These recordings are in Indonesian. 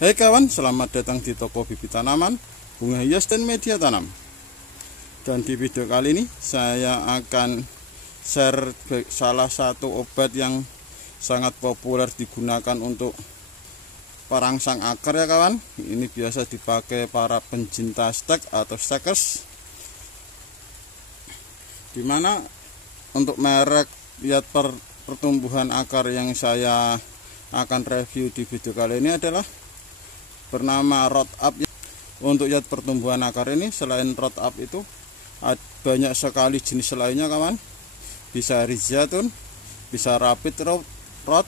Hai kawan, selamat datang di toko bibit tanaman, bunga hias dan media tanam. Dan di video kali ini saya akan share salah satu obat yang sangat populer digunakan untuk perangsang akar ya kawan. Ini biasa dipakai para pencinta stek atau stekers. Dimana untuk merek lihat pertumbuhan akar yang saya akan review di video kali ini adalah bernama Root Up. Untuk lihat pertumbuhan akar ini, selain Root Up itu banyak sekali jenis lainnya kawan. Bisa Rhizatun, bisa Rapid Root,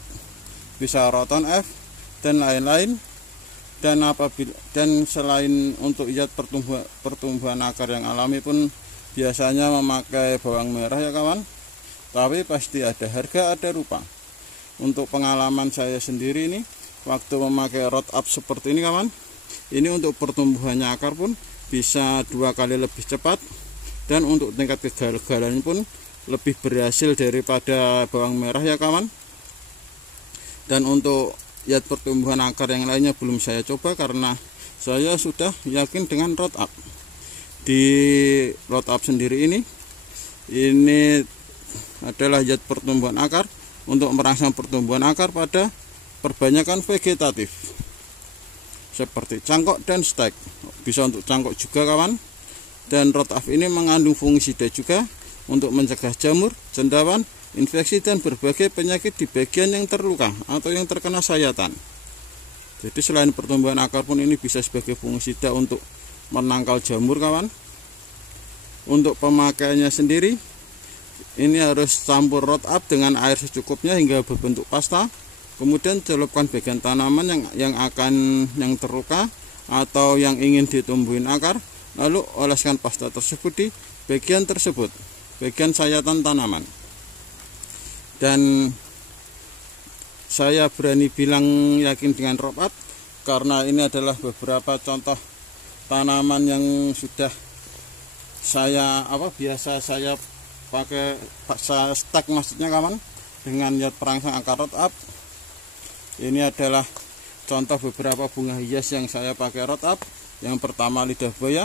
bisa Roton F dan lain-lain. Dan selain untuk lihat pertumbuhan akar yang alami pun biasanya memakai bawang merah ya kawan. Tapi pasti ada harga ada rupa. Untuk pengalaman saya sendiri ini, waktu memakai Root Up seperti ini kawan, ini untuk pertumbuhannya akar pun bisa 2 kali lebih cepat, dan untuk tingkat kegagalan pun lebih berhasil daripada bawang merah ya kawan. Dan untuk lihat pertumbuhan akar yang lainnya belum saya coba karena saya sudah yakin dengan Root Up. Di Root Up sendiri ini adalah lihat pertumbuhan akar untuk merangsang pertumbuhan akar pada perbanyakan vegetatif seperti cangkok dan stek. Bisa untuk cangkok juga kawan. Dan Root Up ini mengandung fungisida juga untuk mencegah jamur, cendawan, infeksi dan berbagai penyakit di bagian yang terluka atau yang terkena sayatan. Jadi selain pertumbuhan akar pun ini bisa sebagai fungisida untuk menangkal jamur kawan. Untuk pemakaiannya sendiri, ini harus campur Root Up dengan air secukupnya hingga berbentuk pasta. Kemudian celupkan bagian tanaman yang terluka atau yang ingin ditumbuhin akar, lalu oleskan pasta tersebut di bagian tersebut, bagian sayatan tanaman. Dan saya berani bilang yakin dengan Root Up karena ini adalah beberapa contoh tanaman yang sudah biasa saya pakai stek maksudnya kawan, dengan lihat perangsang akar Root Up. Ini adalah contoh beberapa bunga hias yang saya pakai Root Up. Yang pertama lidah buaya.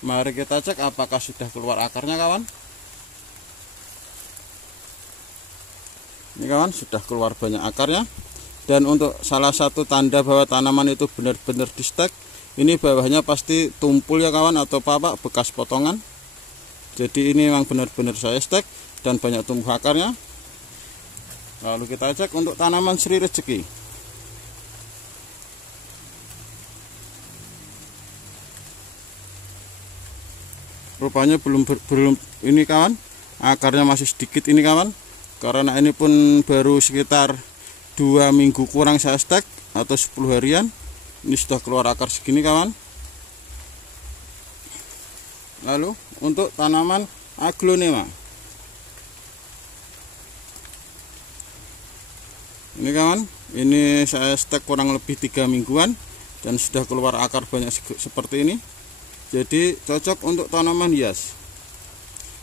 Mari kita cek apakah sudah keluar akarnya kawan. Ini kawan, sudah keluar banyak akarnya. Dan untuk salah satu tanda bahwa tanaman itu benar-benar di stek, ini bawahnya pasti tumpul ya kawan, atau papak bekas potongan. Jadi ini memang benar-benar saya stek dan banyak tumbuh akarnya. Lalu kita cek untuk tanaman Sri Rezeki. Rupanya belum ini kawan, akarnya masih sedikit ini kawan. Karena ini pun baru sekitar 2 minggu kurang saya stek atau 10 harian. Ini sudah keluar akar segini kawan. Lalu untuk tanaman Aglonema, ini kawan, ini saya stek kurang lebih 3 mingguan dan sudah keluar akar banyak seperti ini. Jadi cocok untuk tanaman hias.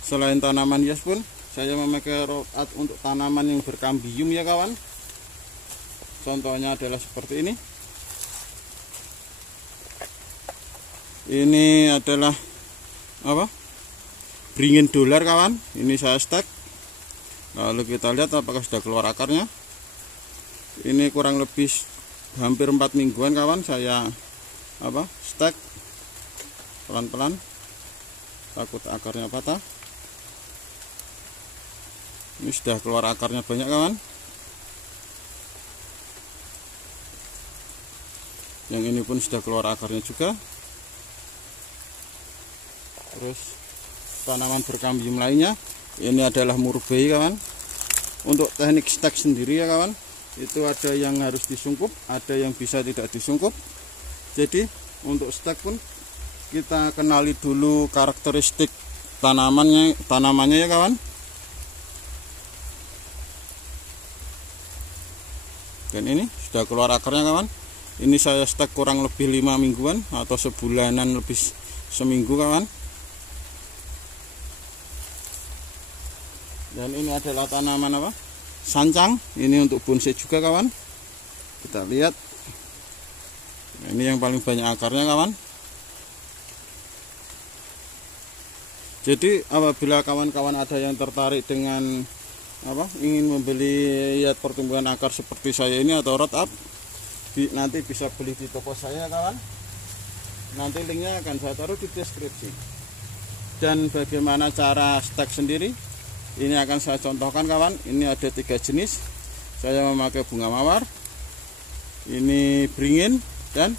Selain tanaman hias pun saya memakai Root Up untuk tanaman yang berkambium ya kawan. Contohnya adalah seperti ini. Ini adalah beringin dolar kawan. Ini saya stek. Lalu kita lihat apakah sudah keluar akarnya. Ini kurang lebih hampir 4 mingguan kawan saya stek pelan-pelan, takut akarnya patah. Ini sudah keluar akarnya banyak kawan. Yang ini pun sudah keluar akarnya juga. Terus tanaman berkambium lainnya, ini adalah murbei kawan. Untuk teknik stek sendiri ya kawan, itu ada yang harus disungkup, ada yang bisa tidak disungkup. Jadi untuk stek pun kita kenali dulu karakteristik tanamannya ya kawan. Dan ini sudah keluar akarnya kawan. Ini saya stek kurang lebih 5 mingguan atau sebulanan lebih seminggu kawan. Dan ini adalah tanaman sancang. Ini untuk bonsai juga kawan. Kita lihat Nah, ini yang paling banyak akarnya kawan. Jadi apabila kawan-kawan ada yang tertarik dengan ingin membeli lihat pertumbuhan akar seperti saya ini atau root up, nanti bisa beli di toko saya kawan. Nanti linknya akan saya taruh di deskripsi. Dan bagaimana cara stek sendiri, ini akan saya contohkan kawan. Ini ada 3 jenis. Saya memakai bunga mawar, ini beringin, dan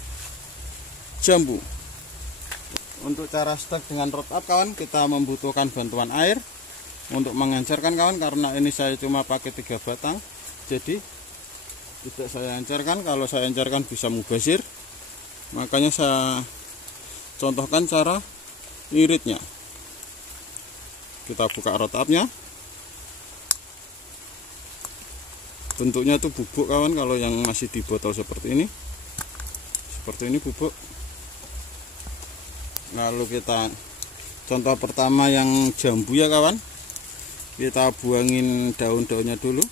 jambu. Untuk cara stek dengan root up kawan, kita membutuhkan bantuan air untuk mengencerkan kawan, karena ini saya cuma pakai 3 batang, jadi tidak saya encerkan. Kalau saya encerkan bisa mubazir, makanya saya contohkan cara iritnya. Kita buka root up-nya, bentuknya itu bubuk kawan. Kalau yang masih di botol seperti ini bubuk. Lalu kita contoh pertama yang jambu ya kawan, kita buangin daun-daunnya dulu,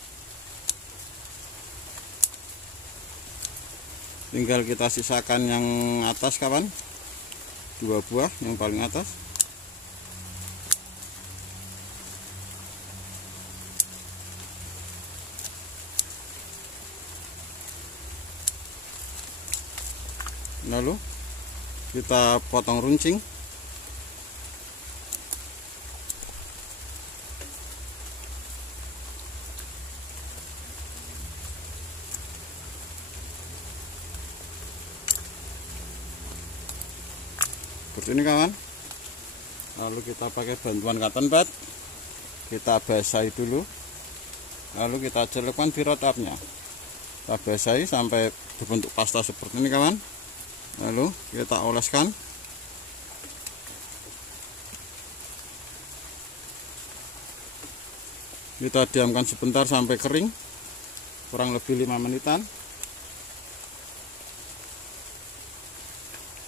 tinggal kita sisakan yang atas kawan, 2 buah yang paling atas. Lalu kita potong runcing. Seperti ini kawan. Lalu kita pakai bantuan cotton pad, kita basahi dulu, lalu kita celupkan di root up-nya. Kita basahi sampai berbentuk pasta seperti ini kawan. Lalu kita oleskan. Kita diamkan sebentar sampai kering, kurang lebih 5 menitan.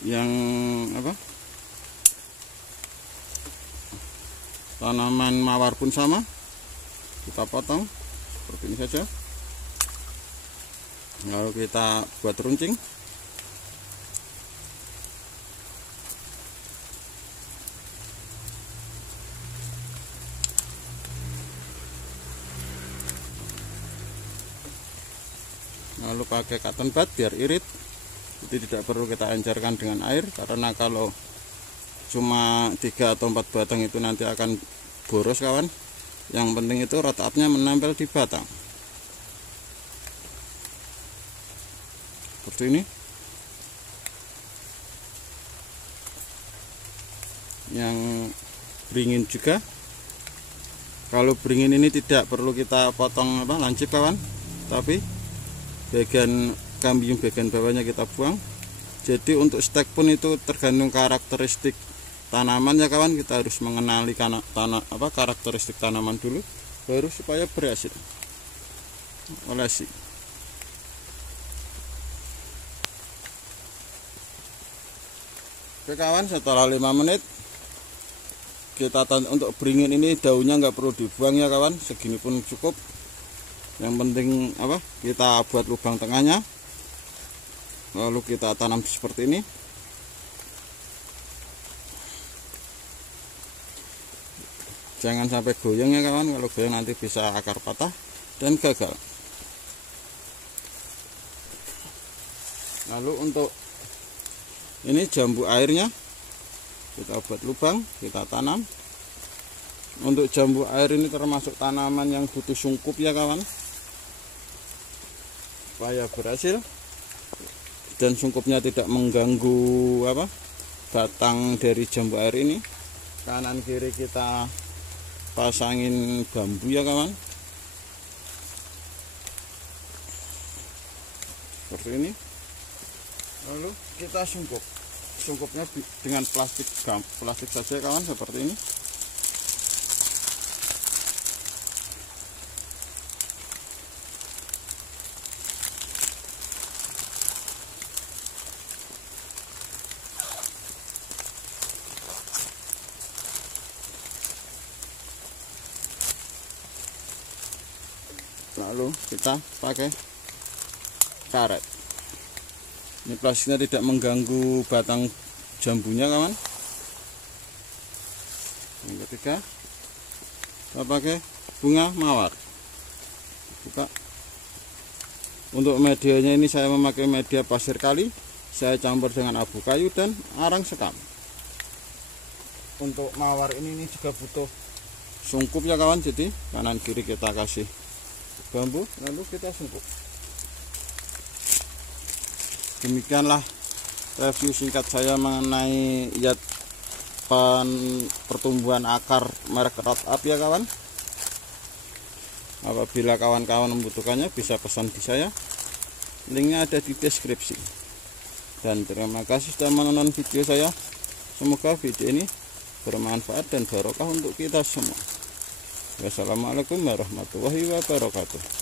Yang tanaman mawar pun sama, kita potong seperti ini saja. Lalu kita buat runcing. Lalu pakai cotton pad biar irit. Jadi tidak perlu kita encerkan dengan air, karena kalau cuma 3 atau 4 batang itu nanti akan boros kawan. Yang penting itu root up-nya menempel di batang seperti ini. Yang beringin juga, kalau beringin ini tidak perlu kita potong lancip kawan, tapi bagian kambium bagian bawahnya kita buang. Jadi untuk stek pun itu tergantung karakteristik tanaman ya kawan. Kita harus mengenali karakteristik tanaman dulu, baru supaya berhasil olesi. Oke kawan, setelah 5 menit kita untuk beringin ini daunnya nggak perlu dibuang ya kawan, segini pun cukup. Yang penting kita buat lubang tengahnya, lalu kita tanam seperti ini. Jangan sampai goyang ya kawan, kalau goyang nanti bisa akar patah dan gagal. Lalu untuk ini jambu airnya, kita buat lubang, kita tanam. Untuk jambu air ini termasuk tanaman yang butuh sungkup ya kawan, supaya berhasil dan sungkupnya tidak mengganggu batang dari jambu air ini. Kanan kiri kita pasangin bambu ya kawan, seperti ini. Lalu kita sungkupnya dengan plastik saja kawan, seperti ini. Lalu kita pakai karet. Ini plastiknya tidak mengganggu batang jambunya kawan. Yang ketiga kita pakai bunga mawar. Buka. Untuk medianya ini saya memakai media pasir kali, saya campur dengan abu kayu dan arang sekam. Untuk mawar ini juga butuh sungkup ya kawan, jadi kanan kiri kita kasih bambu lalu kita sungkup. Demikianlah review singkat saya mengenai yat pertumbuhan akar merek Rot Up ya kawan. Apabila kawan-kawan membutuhkannya bisa pesan di saya, linknya ada di deskripsi. Dan terima kasih sudah menonton video saya. Semoga video ini bermanfaat dan barokah untuk kita semua. Wassalamualaikum warahmatullahi wabarakatuh.